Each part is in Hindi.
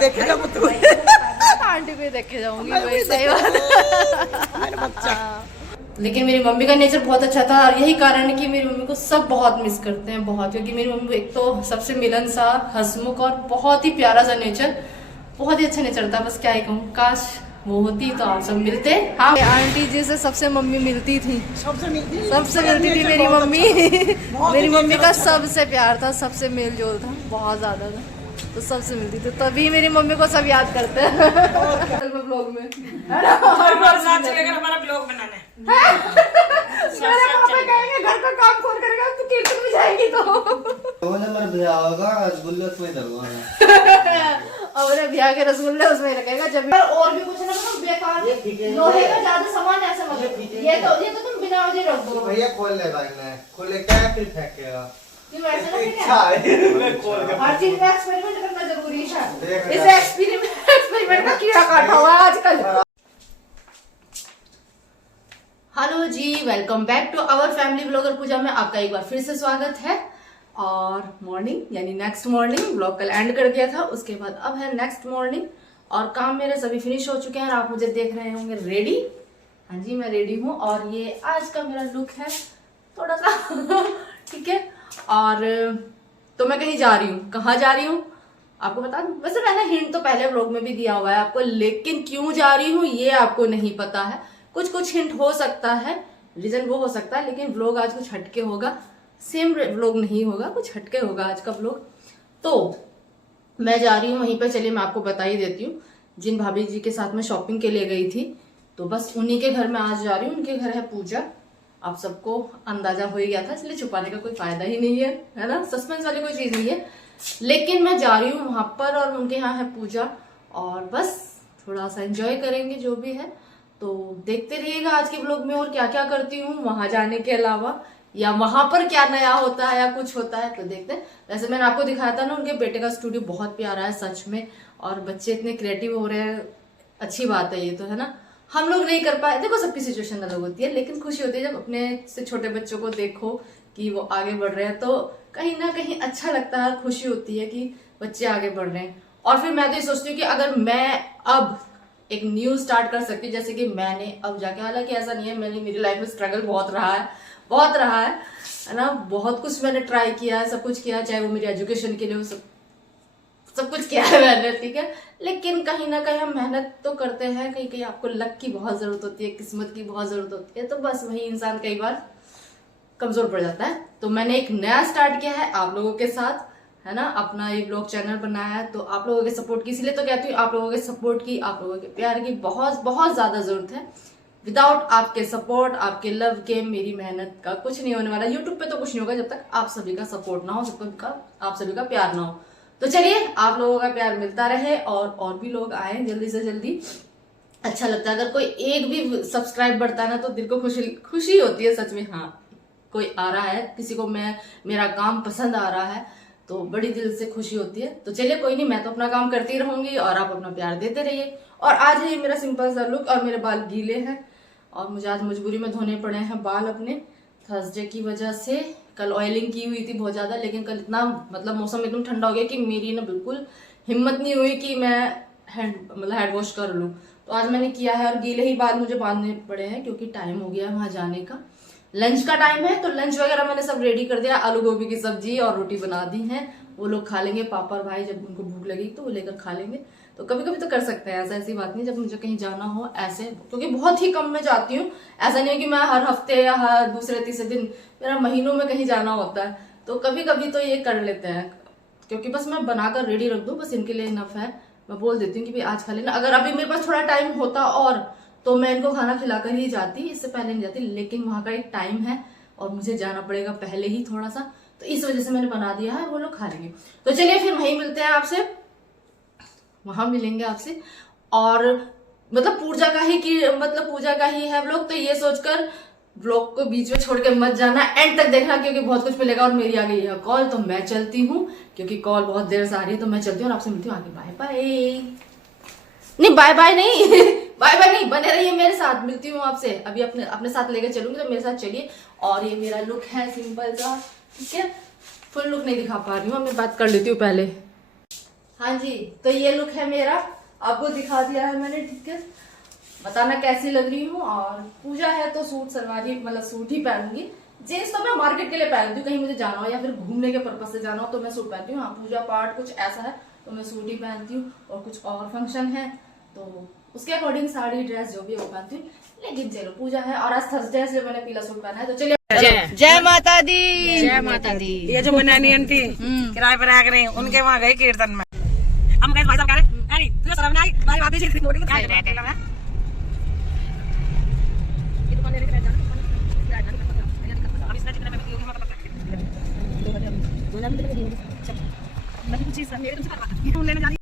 देखे जाऊँ तू आंटी को ही देखे जाऊंगी वही सही बात मेरा बच्चा। लेकिन मेरी मम्मी का नेचर बहुत अच्छा था और यही कारण है कि मेरी मम्मी को सब बहुत मिस करते हैं, बहुत। क्योंकि मेरी मम्मी एक तो सबसे मिलनसार, हंसमुख और बहुत ही प्यारा सा नेचर, बहुत ही अच्छा नेचर था। बस क्या ही कहूँ, काश वो होती तो आप सब मिलते। हाँ, आंटी जी से सबसे मम्मी मिलती थी, सबसे मिलती थी मेरी मम्मी। मेरी मम्मी का सबसे प्यार था, सबसे मेल जोल था, बहुत ज्यादा था, तो सबसे मिलती थी, तभी मेरी मम्मी को सब याद करते हैं। ब्लॉग में हमारा ब्लॉग बनाना है। मेरे पापा कहेंगे घर का काम कौन करेगा, तू कीर्तन में जाएगी तो नंबर भैया होगा रसगुल्ले उसमें दलवाना। और भैया के रसगुल्ले उसमें रखेगा जब। और भी कुछ ना मतलब बेकार लोहे का ज्यादा सामान ऐसा मत, ये तो तुम बिना वजह रख दो। भैया खोल ले भाई, खोले क्या फिर फेंकेगा। क्यों ऐसा नहीं इच्छा है मैं खोल के हर चीज में एक्सपेरिमेंट करना जरूरी है। इस एक्सपेरिमेंट का कीड़ा काटा हुआ है आजकल। हेलो जी, welcome back to our family blogger Pooja में आपका एक बार फिर से स्वागत है। और मॉर्निंग यानी नेक्स्ट मॉर्निंग, ब्लॉग कल एंड कर दिया था, उसके बाद अब है नेक्स्ट मॉर्निंग और काम मेरे सभी फिनिश हो चुके हैं और आप मुझे देख रहे होंगे रेडी। हाँ जी, मैं रेडी हूँ और ये आज का मेरा लुक है थोड़ा सा ठीक है। और तो मैं कहीं जा रही हूँ, कहाँ जा रही हूँ आपको बता दूं। वैसे मैंने हिंट तो पहले व्लॉग में भी दिया हुआ है आपको, लेकिन क्यों जा रही हूँ ये आपको नहीं पता है। कुछ हिंट हो सकता है, रीजन वो हो सकता है, लेकिन व्लॉग आज कुछ हटके होगा, सेम व्लॉग नहीं होगा, कुछ हटके होगा आज का व्लॉग। तो मैं जा रही हूँ वहीं पे, चलिए मैं आपको बता ही देती हूँ। जिन भाभी जी के साथ में शॉपिंग के लिए गई थी, तो बस उन्हीं के घर में आज जा रही हूँ। उनके घर है पूजा, आप सबको अंदाजा हो ही गया था, इसलिए छुपाने का कोई फायदा ही नहीं है ना, सस्पेंस वाली कोई चीज नहीं है। लेकिन मैं जा रही हूँ वहां पर और उनके यहाँ है पूजा और बस थोड़ा सा एंजॉय करेंगे जो भी है। तो देखते रहिएगा आज के ब्लॉग में और क्या क्या करती हूँ वहां जाने के अलावा, या वहां पर क्या नया होता है या कुछ होता है, तो देखते हैं। वैसे मैंने आपको दिखाया था ना, उनके बेटे का स्टूडियो बहुत प्यारा है सच में, और बच्चे इतने क्रिएटिव हो रहे हैं, अच्छी बात है ये तो, है ना। हम लोग नहीं कर पाए, देखो सबकी सिचुएशन अलग होती है, लेकिन खुशी होती है जब अपने से छोटे बच्चों को देखो कि वो आगे बढ़ रहे हैं, तो कहीं ना कहीं अच्छा लगता है, खुशी होती है कि बच्चे आगे बढ़ रहे हैं। और फिर मैं तो ये सोचती हूँ कि अगर मैं अब एक न्यू स्टार्ट कर सकती, जैसे कि मैंने अब जाके, हालांकि ऐसा नहीं है, मैंने मेरी लाइफ में स्ट्रगल बहुत रहा है ना, बहुत कुछ मैंने ट्राई किया है, सब कुछ किया, चाहे वो मेरी एजुकेशन के लिए हो, सब कुछ किया है मैंने, ठीक है। लेकिन कहीं ना कहीं हम मेहनत तो करते हैं, कहीं कहीं आपको लक की बहुत जरूरत होती है, किस्मत की बहुत जरूरत होती है, तो बस वही इंसान कई बार कमजोर पड़ जाता है। तो मैंने एक नया स्टार्ट किया है आप लोगों के साथ, है ना, अपना ये ब्लॉग चैनल बनाया है, तो आप लोगों के सपोर्ट की, इसीलिए तो कहती हूँ आप लोगों के सपोर्ट की, आप लोगों के प्यार की बहुत बहुत ज्यादा जरूरत है। विदाउट आपके सपोर्ट, आपके लव के, मेरी मेहनत का कुछ नहीं होने वाला। यूट्यूब पे तो कुछ नहीं होगा जब तक आप सभी का सपोर्ट ना हो, आप सभी का प्यार ना हो। तो चलिए, आप लोगों का प्यार मिलता रहे और भी लोग आए जल्दी से जल्दी, अच्छा लगता है। अगर कोई एक भी सब्सक्राइब बढ़ता है ना, तो दिल को खुशी होती है सच में। हाँ, कोई आ रहा है, किसी को मेरा काम पसंद आ रहा है, तो बड़ी दिल से खुशी होती है। तो चलिए कोई नहीं, मैं तो अपना काम करती रहूंगी और आप अपना प्यार देते रहिए। और आज है ये मेरा सिंपल सा लुक, और मेरे बाल गीले हैं और मुझे आज मजबूरी में धोने पड़े हैं बाल अपने, थर्सडे की वजह से। कल ऑयलिंग की हुई थी बहुत ज्यादा, लेकिन कल इतना मतलब मौसम एकदम ठंडा हो गया कि मेरी ना बिल्कुल हिम्मत नहीं हुई कि मैं हैंड वॉश कर लूं। तो आज मैंने किया है और गीले ही बाल मुझे बांधने पड़े हैं, क्योंकि टाइम हो गया वहां जाने का, लंच का टाइम है। तो लंच वगैरह मैंने सब रेडी कर दिया, आलू गोभी की सब्जी और रोटी बना दी है, वो लोग खा लेंगे, पापा और भाई जब उनको भूख लगी तो वो लेकर खा लेंगे। तो कभी कभी तो कर सकते हैं, ऐसी बात नहीं, जब मुझे कहीं जाना हो ऐसे, क्योंकि बहुत ही कम मैं जाती हूँ, ऐसा नहीं है कि मैं हर हफ्ते या हर दूसरे तीसरे दिन, मेरा महीनों में कहीं जाना होता है, तो कभी कभी तो ये कर लेते हैं, क्योंकि बस मैं बनाकर रेडी रख दूं, बस इनके लिए इनफ है। मैं बोल देती हूँ कि भाई आज खा लेना, अगर अभी मेरे पास थोड़ा टाइम होता और तो मैं इनको खाना खिलाकर ही जाती, इससे पहले नहीं जाती, लेकिन वहां का एक टाइम है और मुझे जाना पड़ेगा पहले ही थोड़ा सा, तो इस वजह से मैंने बना दिया है, वो लोग खा लेंगे। तो चलिए फिर वहीं मिलते हैं आपसे, वहां मिलेंगे आपसे। और मतलब पूजा का ही है व्लॉग, तो ये सोचकर व्लॉग को बीच में छोड़ के मत जाना, एंड तक देखना, क्योंकि बहुत कुछ मिलेगा। और मेरी आ गई है कॉल, तो मैं चलती हूँ, क्योंकि कॉल बहुत देर से आ रही है, तो मैं चलती हूँ और आपसे मिलती हूँ आगे। बाय बाय, नहीं बाय बाय नहीं बाय बाय नहीं, बने रहिए मेरे साथ, मिलती हूँ आपसे। अभी अपने साथ लेकर चलूंगी, तो मेरे साथ चलिए। और ये मेरा लुक है सिंपल सा, ठीक है, फुल लुक नहीं दिखा पा रही हूँ, मैं बात कर लेती हूँ पहले। हाँ जी, तो ये लुक है मेरा, आपको दिखा दिया है मैंने, ठीक है। बताना कैसी लग रही हूँ। और पूजा है तो सूट सलवार ही, मतलब सूट ही पहनूंगी। जींस तो मैं मार्केट के लिए पहनती हूँ, कहीं मुझे जाना हो या फिर घूमने के पर्पज से जाना हो तो मैं सूट पहनती हूँ। हाँ, पूजा पाठ कुछ ऐसा है तो मैं सूट ही पहनती हूँ, और कुछ और फंक्शन है तो उसके अकॉर्डिंग साड़ी ड्रेस जो भी है वो पहनती हूँ। लेकिन चलो पूजा है, और आज थर्सडे इसलिए मैंने पीला सूट पहना है, तो चलिए। जय माता दी। जय माता दी। ये जो मनानी आंटी किराए पर आ गए, उनके वहाँ गए कीर्तन में। हम गए भाई साहब कह रहे अरे तुझे शर्म नहीं आई, हमारी भाभी जी नोटिंग दिखाई दे रहे हैं। ये दुकान लेने के लिए जाना, अब इसमें जितने में भी होगी मतलब मैं कुछ चीज मेरे तुमसे करवा तुम लेने जा रही।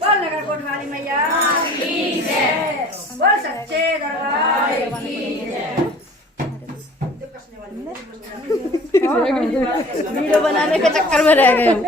बोल नगर कोटवाली मैया की जय, बोल सच्चे दरबार की जय। वीडियो बनाने के चक्कर में रह गए हम।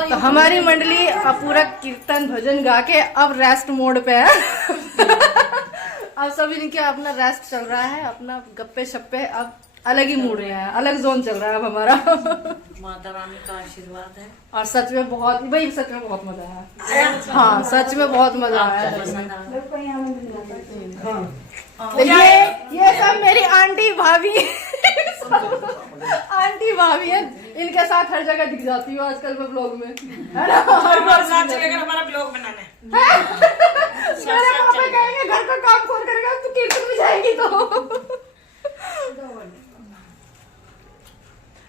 तो हमारी मंडली अब पूरा कीर्तन भजन गा के अब रेस्ट मोड पे है। अब सभी इनके अपना रेस्ट चल रहा है, अपना गप्पे शप्पे अब अलग ही मूड में है, अलग जोन चल रहा है अब हमारा। माता रानी का आशीर्वाद है और सच में बहुत भाई, सच में बहुत मजा आया। हाँ सच में बहुत मजा आया। तो ये सब मेरी आंटी भाभी आंटी भाभी है, इनके साथ हर जगह दिख जाती हूँ आजकल मैं ब्लॉग में, है ना। हमारे साथ चलेगा हमारा ब्लॉग बनाने। मेरे पापा कहेंगे घर का काम कौन करेगा, तू कीर्तन में जाएगी तो।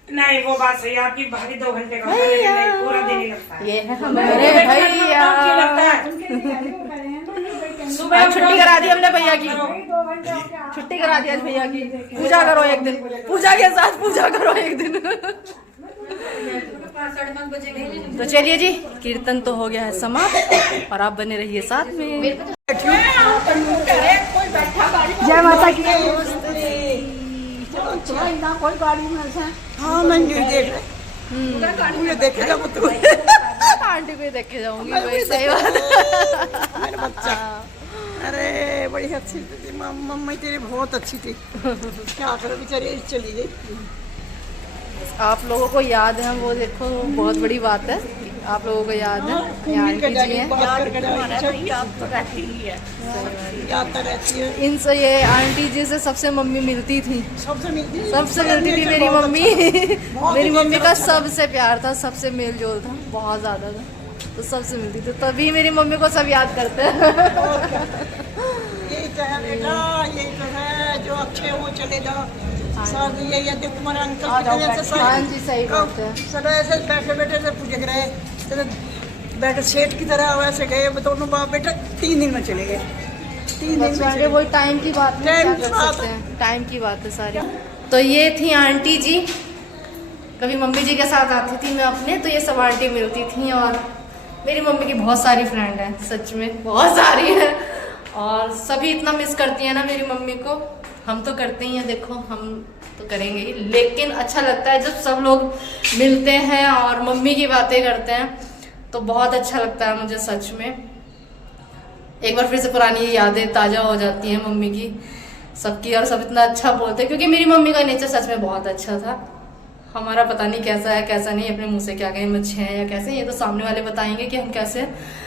नहीं वो बात सही है आपकी, भाभी 2 घंटे का नहीं, पूरा दिन ही लगता है। ये है हमारे भैया। आज छुट्टी करा दी हमने भैया की, छुट्टी करा दी आज भैया की। पूजा करो एक दिन, पूजा के साथ पूजा करो एक दिन। तो चलिए जी, कीर्तन तो हो गया है समाप्त और आप बने रहिए साथ में। जय माता की। कोई गाड़ी में से हाँ मैं नहीं देख रही, देखेगा वो तो आंटी को ही देख के जाऊंगी, वही सही बात। मेरा बच्चा, अरे बड़ी अच्छी थी मम्मी तेरी, बहुत अच्छी थी। क्या करो बेचारी चली गई। आप लोगों को याद है वो, देखो बहुत बड़ी बात है। आप लोगों को याद है? ये मिल के आंटी जी जाएगी, हैं। बात करके जाएगी, याद तो रहती ही है। याद तो रहती है। इनसे ये आंटी जी से सबसे मम्मी मिलती थी, सबसे मिलती थी मेरी मम्मी। मेरी मम्मी का सबसे प्यार था, सबसे मेल जोल था, बहुत ज़्यादा था, तो सबसे मिलती थी, तभी मेरी मम्मी को सब याद करते हैं। यही तो है बेटा, यही तो है, जो अच्छे हो चले जाओ। सब यही है, देख तुम्हारे अंकल हाँ जी, सही बात है। सब ऐसे बैठे बैठे से पूछे रहे, चलो बैठे सेठ की तरह वैसे गए दोनों बाप बेटा, 3 दिन में चले गए। 3 दिन में चले वही टाइम की बात है, टाइम क्या की कर बात सकते हैं, टाइम की बात है सारी। तो ये थी आंटी जी, कभी मम्मी जी के साथ आती थी मैं अपने, तो ये सब आंटी मिलती थी। और मेरी मम्मी की बहुत सारी फ्रेंड हैं, सच में बहुत सारी हैं, और सभी इतना मिस करती हैं ना मेरी मम्मी को। हम तो करते ही हैं, देखो हम तो करेंगे ही, लेकिन अच्छा लगता है जब सब लोग मिलते हैं और मम्मी की बातें करते हैं, तो बहुत अच्छा लगता है मुझे सच में। एक बार फिर से पुरानी यादें ताज़ा हो जाती हैं मम्मी की सबकी, और सब इतना अच्छा बोलते हैं, क्योंकि मेरी मम्मी का नेचर सच में बहुत अच्छा था। हमारा पता नहीं कैसा है कैसा नहीं, अपने मुंह से क्या कहें, हम अच्छे हैं या कैसे, ये तो सामने वाले बताएंगे कि हम कैसे हैं।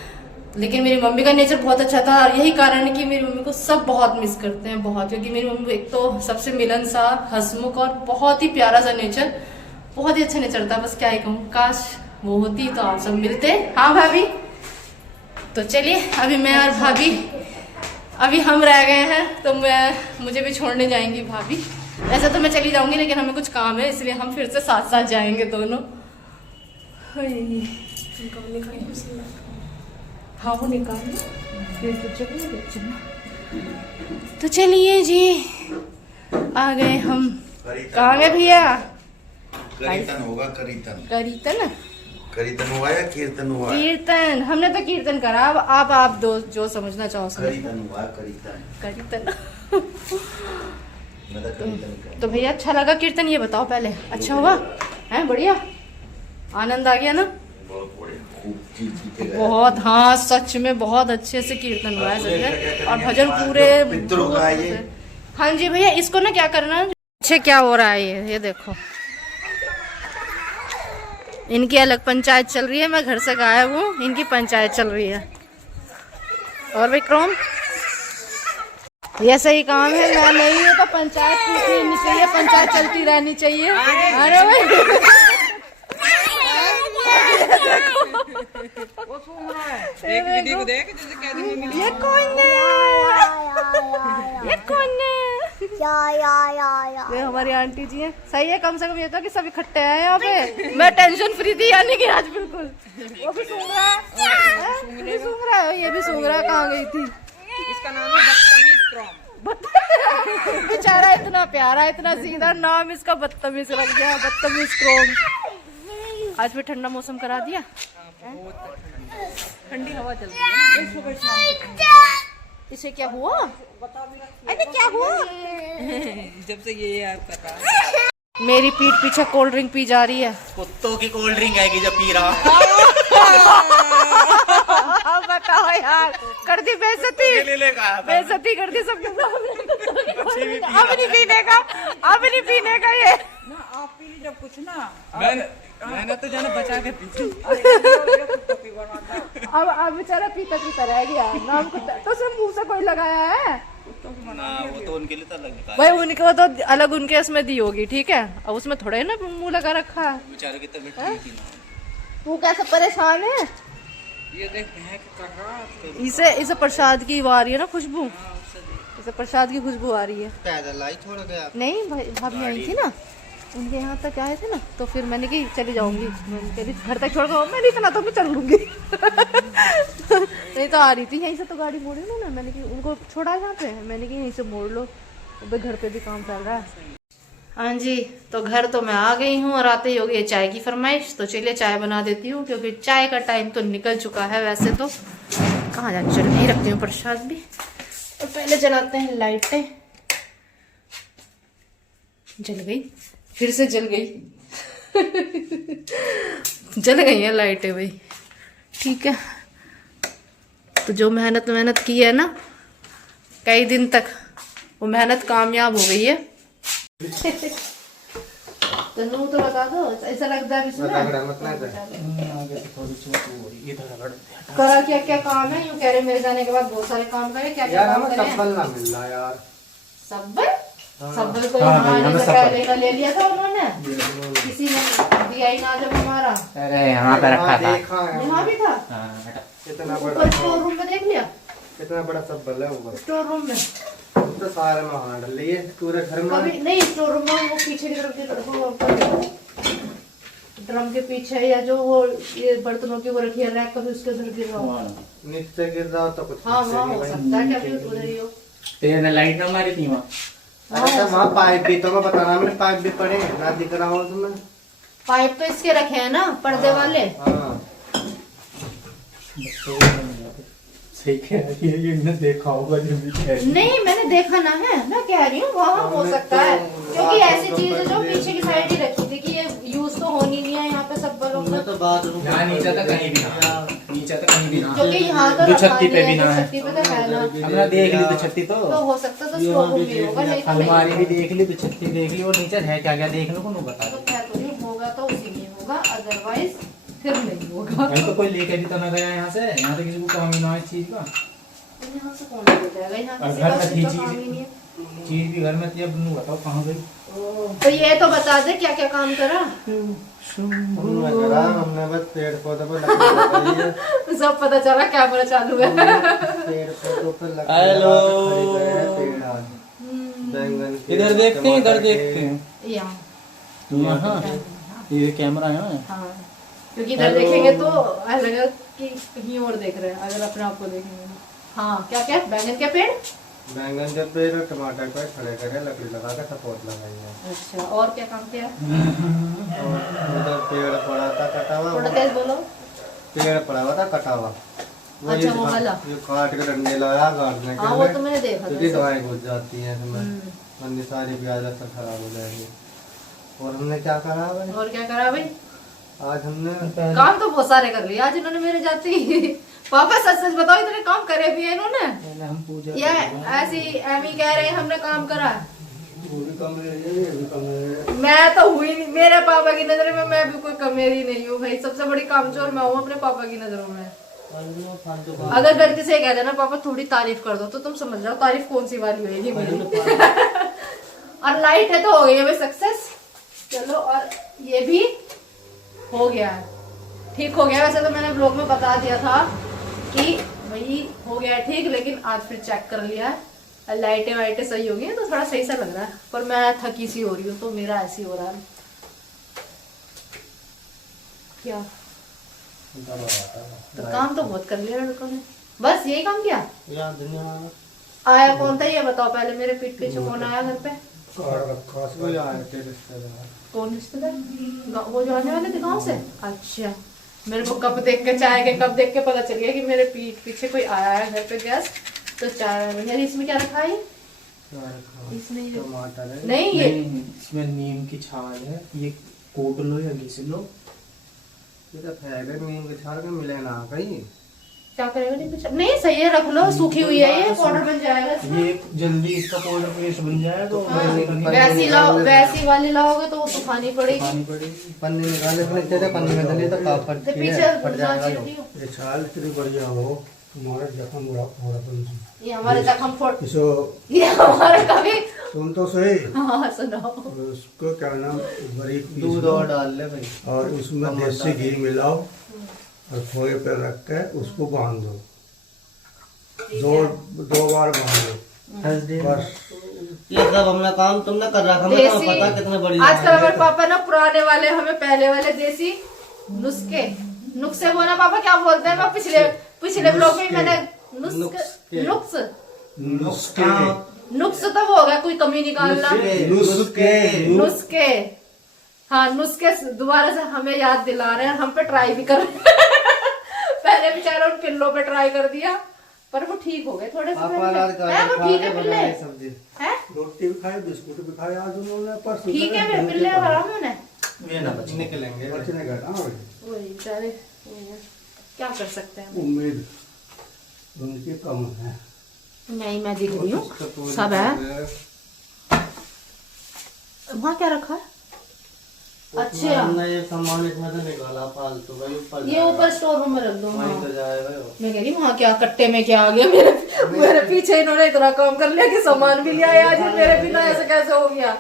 लेकिन मेरी मम्मी का नेचर बहुत अच्छा था, और यही कारण है कि मेरी मम्मी को सब बहुत मिस करते हैं, बहुत। क्योंकि मेरी मम्मी एक तो सबसे मिलनसार, हंसमुख और बहुत ही प्यारा सा नेचर, बहुत ही अच्छा नेचर था। बस क्या ही कहूँ, काश वो होती तो आप सब मिलते। हाँ भाभी, तो चलिए अभी मैं और भाभी, अभी हम रह गए हैं, तो मुझे भी छोड़ने जाएंगी भाभी। ऐसा तो मैं चली जाऊंगी, लेकिन हमें कुछ काम है, इसलिए हम फिर से साथ साथ जाएंगे दोनों। हाँ वो निकाल, तो चलिए जी, आ गए हम। कहाँ गए भैया? करीतन होगा, करीतन कीर्तन, करीतन हुआ या कीर्तन हुआ? कीर्तन हमने तो कीर्तन करा। अब आप दो जो समझना चाहो समझ। करीतन हुआ, करीतन कीर्तन मैं तो करीतन का। तो भैया अच्छा लगा कीर्तन, ये बताओ पहले, अच्छा हुआ है? बढ़िया, आनंद आ गया ना? बहुत बढ़िया, खूब चीज के गए। बहुत, हाँ सच में बहुत अच्छे से कीर्तन हुआ है सच में, और भजन पूरे पितरों का ये। हाँ जी भैया, इसको ना क्या करना है, पीछे क्या हो रहा है ये देखो, इनकी अलग पंचायत चल रही है। मैं घर से गायब हूँ, इनकी पंचायत चल रही है। और विक्रम, ये सही काम है, मैं नहीं हूँ तो पंचायत टूटनी नहीं चाहिए, पंचायत चलती रहनी चाहिए। अरे भाई ये कौन है? ये कौन है? ये हमारी आंटी जी हैं। सही है, कम से कम ये तो कि सब इकट्ठे हैं यहाँ पे। मैं टेंशन फ्री थी, यानी कि आज बिल्कुल। वो भी सूंघ रहा है, ये भी सूंघ रहा है, ये भी सूंघ रहा है। कहाँ गई थी? इसका नाम है बदतमीज क्रोम। बेचारा इतना प्यारा, इतना सीधा नाम इसका बदतमीज रख गया, बदतमीज क्रोम। आज भी ठंडा मौसम करा दिया, ठंडी हवा चल रही है। इसे क्या हुआ? अरे क्या हुआ? जब से ये ऐप कर रहा है। मेरी पीठ पीछे कोल्ड ड्रिंक पी जा रही है। कुत्तों की कोल्ड ड्रिंक आएगी जब पी रहा। बताओ यार, कर दी बेइज्जती, बेइज्जती कर दी सबके सामने। अब नहीं पीने का, अब नहीं पीने का ये। ना आप पी ली जब कुछ ना, मैंने तो जाने बचा के पी। अब बेचारा पीता पीता रह गया। नाम कुत्ता तो सिर्फ मुंह से कोई लगाया है, वो तो उनके लिए तो अलग था। भाई उनको तो अलग उनके उसमें दी होगी, ठीक है। अब उसमें थोड़ा ही ना मुंह लगा रखा है। बेचारों की तबीयत ठीक थी ना। तू कैसे परेशान है? ये देख कर रहा। इसे प्रसाद की वो आ रही है ना खुशबू, इसे प्रसाद की खुशबू आ रही है। पैदल आई छोड़ गया। नहीं भाई, भाभी आई थी ना, उनके यहाँ तक आए थे ना, तो फिर मैंने कही चली जाऊंगी, मैंने घर तक छोड़ कर, मैं इतना तो मैं चल लूंगी। नहीं तो आ रही थी यहीं से, तो गाड़ी मोड़ी उन्होंने, मैंने कि उनको छोड़ा यहाँ पे, मैंने कि यहीं से मोड़ लो, तो घर पे भी काम चल रहा है। हाँ जी, तो घर तो मैं आ गई हूँ, और आते ही हो गई चाय की फरमाइश। तो चलिए चाय बना देती हूँ, क्योंकि चाय का टाइम तो निकल चुका है। वैसे तो कहाँ जा, चल नहीं रखती हूँ प्रसाद भी। और पहले जलाते हैं लाइटें। जल गई, फिर से जल गई। जल गई हैं लाइटें भाई, ठीक है। तो जो मेहनत की है ना कई दिन तक, वो मेहनत कामयाब हो गई है। तनु तो बता दो, ऐसा लगता है इसमें मत ना कर। आगे से थोड़ी चोट हो रही है, इधर रगड़ दे। करा क्या क्या काम है, यूँ कह रहे मेरे जाने के बाद बहुत सारे काम करे, क्या क्या यार काम हमें करे। तब्बल ना मिल रहा यार। सब्बर सब्बर को हाँ यहाँ भाई, आने हमें से सब्बर। पहले का ले लिया था उन्होंने, किसी ने दिया ही ना जब हमारा। अरे यहाँ पे रखा था। देखा है यहाँ भी था, हाँ, बेटा। कितना ऊपर बड़ा स्टोर रूम में देख लिया, कितना बड़ा तब्बल है ऊपर। स्टोर रूम में हम तो सारे में हाथ डाल लिए पूरे घर में। कभी नहीं, स्टोर रूम में वो पीछे की तरफ ड्रम के पीछे, या जो वो ये बर्तनों की वो रखी है रैक, कभी उसके उधर गिर रहा हो। नीचे गिर रहा हो तो कुछ हाँ नीचे वहाँ नहीं हो भाई। सकता है, क्या भी उधर ही हो। तेरे लाइट ना मारी थी वहाँ। अरे तो वहाँ पाइप भी तो मैं बता रहा, मैंने पाइप भी पड़े ना दिख रहा हो तुम्हें। पाइप तो इसके रखे हैं ना पर्दे वाले। हाँ सही कह रही है, ये इन्हें देखा होगा जो भी कह रही है। नहीं मैंने देखा ना है, मैं कह रही हूँ वहाँ हो हमने सकता है, तो क्योंकि ऐसी बाथरूम चीज है जो पर पीछे की साइड ही रखी थी कि ये यूज तो होनी नहीं है यहाँ पे सब बलों तुमने का, तो बाथरूम यहाँ नीचे तक कहीं भी ना, नीचे तक कहीं भी ना। क्योंकि यहाँ तो दो रखा छत्ती पे नहीं भी ना है, है। छत्ती पे तो है ना, हमने देख ली तो छत्ती तो तो, हो सकता तो स्टोर रूम भी होगा, नहीं तो नहीं अलमारी भी देख ली तो छत्ती देख ली, और नीचे है क्या क्या देखने को नहीं बता तो रही। खैर तो नहीं होगा, तो उसी में होगा, अदरवाइज फिर नहीं होगा। भाई तो कोई लेके भी तो ना गया यहाँ से, यहाँ से किसी को काम ही ना है इस चीज का। यहाँ से कौन ले जाएगा, यहाँ और किसी घर का में उसी का थी काम ही चीज, नहीं है। चीज भी घर में थी, अब नहीं बताओ कहाँ गई। तो ये तो बता दे क्या क्या काम करा। हमने करा, हमने बस पेड़ पौधे पर लकड़ी लगाई है। सब पता चला, कैमरा चालू है। पेड़ पौधों पर लकड़ी हेलो। लगा के खड़े गए हैं पेड़ आज। बैंगन के, इधर देखते हैं, इधर टमाटर के। देखते हैं। यहाँ यहाँ ये कैमरा है ना। हाँ, क्योंकि इधर देखेंगे तो ऐसा लगेगा कि कहीं और देख रहे हैं, अगर अपने आप को देखेंगे। हाँ क्या क्या, बैंगन के पेड़। बैंगन के पेड़ और टमाटर पर खड़े करे, लकड़ी लगा के सपोर्ट लगाई है। अच्छा, और क्या काम किया। और उधर पेड़ पड़ा था कटा हुआ, थोड़ा तेज बोलो। पेड़ पड़ा हुआ था कटा हुआ। अच्छा, वो वाला। ये काट के डंडे लगाया काटने हाँ के वो लिए, तो मैंने देखा क्योंकि था। दवाई घुस जाती है इसमें, वरना सारी प्याज सब खराब हो जाएगी। और हमने क्या करा भाई, और क्या करा भाई, आज हमने काम तो बहुत सारे कर लिए आज इन्होंने मेरे जाते ही। पापा सच सच बताओ, इतने काम करे भी है इन्होंने, पहले हम पूजा या ऐसी एमी कह रहे हैं हमने काम करा। मैं तो हुई नहीं, मेरे पापा की नजर में मैं भी कोई कमेरी नहीं हूँ भाई, सबसे बड़ी कामचोर मैं हूँ अपने पापा की नजरों में। अगर गलती से कह देना पापा थोड़ी तारीफ कर दो, तो तुम समझ जाओ तारीफ कौन सी वाली होगी मेरी। और लाइट है तो हो गई है सक्सेस। चलो, और ये भी हो गया है, ठीक हो गया। वैसे तो मैंने ब्लॉग में बता दिया था कि भाई हो गया है ठीक, लेकिन आज फिर चेक कर लिया है, लाइटें वाइटें सही हो गई हैं तो थोड़ा सही सा लग रहा है, पर मैं थकी सी हो रही हूँ तो मेरा ऐसे ही हो रहा है। क्या तो काम तो बहुत कर लिया लड़कों ने, बस यही काम किया। याद नहीं आ रहा। आया कौन था ये बताओ पहले, मेरे पीठ पीछे कौन आया घर पे। कोई आए थे रिश्तेदार। कौन रिश्तेदार, वो जो आने वाले थे गाँव से। अच्छा, मेरे को कब देख के चाय के कब देख के पता चल गया कि मेरे पीठ पीछे कोई आया है घर पे गेस्ट, तो चाय यार इसमें क्या रखा है, इसमें ये टमाटर है। नहीं ये इसमें नीम की छाल है, ये कोट लो या घिस लो। ये तो फेंक नीम के छाल के मिले ना कहीं। क्या करेगा नहीं, सही है रख लो, सूखी हुई है ये, पाउडर बन जाएगा इसका। ये जल्दी इसका पाउडर पेस्ट बन जाएगा, तो वैसी लाओ, वैसी वाली लाओगे तो वो सुखानी पड़ेगी। खानी पड़ेगी। पन्नी निकाले अपने तेरे पन्नी में डालिए तो काफर तो पीछे फट जाएगा यो। ये छाल इतनी बढ़िया हो, तुम्हारा जख्म बड़ा बन ये हमारे जख्म फोड़, इसो ये हमारा कभी। तुम तो सही। हाँ सुनाओ। उसको क्या नाम, बारीक पीस दूध लो और डाल ले भाई, और उसमें देसी घी मिलाओ और खोए पे रख के उसको बांध दो, दो बार बांध दो बस। ये सब हमने काम तुमने कर रखा, हमें तो पता कितने बड़ी आजकल हमारे पापा ना पुराने वाले हमें पहले वाले देसी नुस्खे बोला पापा क्या बोलते हैं, मैं पिछले ब्लॉग में मैंने नुक्स तो वो होगा कोई कमी निकालना, नुस्खे। हाँ नुस्खे दोबारा से हमें याद दिला रहे हैं, हम पे ट्राई भी कर रहे हैं। पहले बेचारा उन पिल्लों पे ट्राई कर दिया पर वो ठीक हो गए थोड़े से, वो ठीक है पिल्ले हैं, रोटी भी खाए, बिस्कुट भी खाए आज उन्होंने, पर ठीक है मेरे पिल्ले आराम होने। ये ना बच निकलेंगे। बचने का ना वही बेचारे, क्या कर सकते हैं। उम्मीद उनकी कम है। नहीं मैं दिख रही हूँ सब है। वहाँ क्या रखा है, अच्छा हमने ये सामान इसमें से निकाला फालतू भाई, ऊपर ये ऊपर स्टोर रूम में रख दो। वहीं हाँ। तो जाएगा वो। मैं कह रही हूँ वहाँ क्या कट्टे में क्या आ गया, मेरे पीछे इन्होंने इतना काम कर लिया कि सामान भी लिया आज, मेरे बिना ऐसे कैसे हो गया।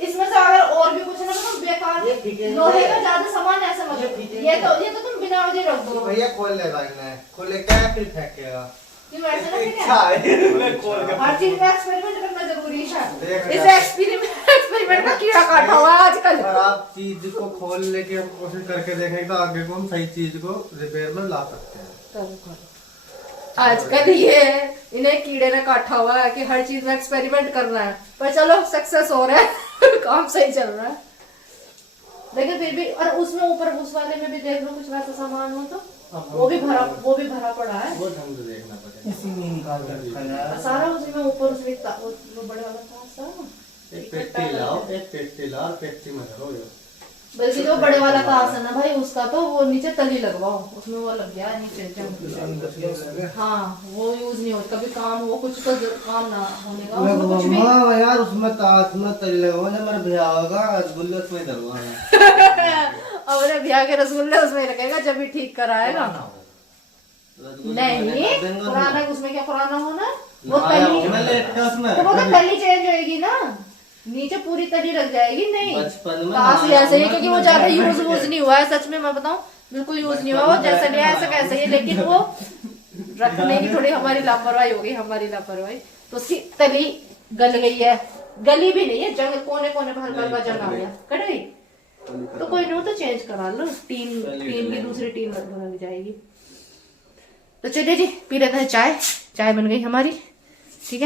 इसमें से अगर और भी कुछ ना तो बेकार लोहे का ज्यादा सामान ऐसे मत, ये तो तुम बिना वजह रख दो। भैया खोल लेगा इन्हें, खोले क्या फिर फेंकेगा। क्यों ऐसे ना इच्छा है खोल के। हर चीज में एक्सपेरिमेंट करना जरूरी है। देख इस एक्सपेरिमेंट का कीड़ा काटा हुआ है आजकल। खराब चीज को खोल लेके हम कोशिश करके देखेंगे तो आगे को हम सही चीज को रिपेयर में ला सकते हैं। आजकल ये इन्हें कीड़े ने काटा हुआ है कि हर चीज में एक्सपेरिमेंट करना है, पर चलो सक्सेस हो रहा है काम सही चल रहा है। लेकिन फिर भी, और उसमें ऊपर उस वाले में भी देख लो कुछ वैसा सामान हो तो वो भी भरा पड़ा है। वो ढंग से देखना पड़ेगा। इसी में निकाल कर सारा उसमें ऊपर उसमें वो बड़े वाला था सारा। एक पेटी लाओ, एक पेटी लाओ, पेटी में करो ये। बल्कि जो बड़े वाला तास है ना भाई, उसका तो वो नीचे तली लगवाओ, उसमें वो लग गया है नीचे जंग। हाँ वो यूज नहीं होता, कभी काम हो कुछ तो काम ना होने का उसमें कुछ भी। हाँ यार उसमें ताश में तली लगाओ ना, मेरा भैया होगा रसगुल्ले उसमें डलवाना। अब मेरे भैया के रसगुल्ले उसमें रखेगा जब भी ठीक कराएगा। नहीं पुराना, उसमें क्या पुराना होना, वो तली चेंज होएगी ना, नीचे पूरी तली लग जाएगी। नहीं बचपन में ताश ऐसे ही, क्योंकि वो ज्यादा यूज नहीं हुआ है, सच में मैं बताऊं बिल्कुल यूज नहीं हुआ वो, जैसे लिया ऐसा कैसे ही। लेकिन वो रखने की थोड़ी हमारी लापरवाही होगी, हमारी लापरवाही तो उसकी तली गल गई है, गली भी नहीं है, जंग कोने कोने पर हल्का हल्का जंग आ गया, कट गई तो कोई नहीं, तो चेंज करा लो, टीन की दूसरी टीन लग जाएगी। तो चलिए जी पी लेते हैं चाय, चाय बन गई हमारी।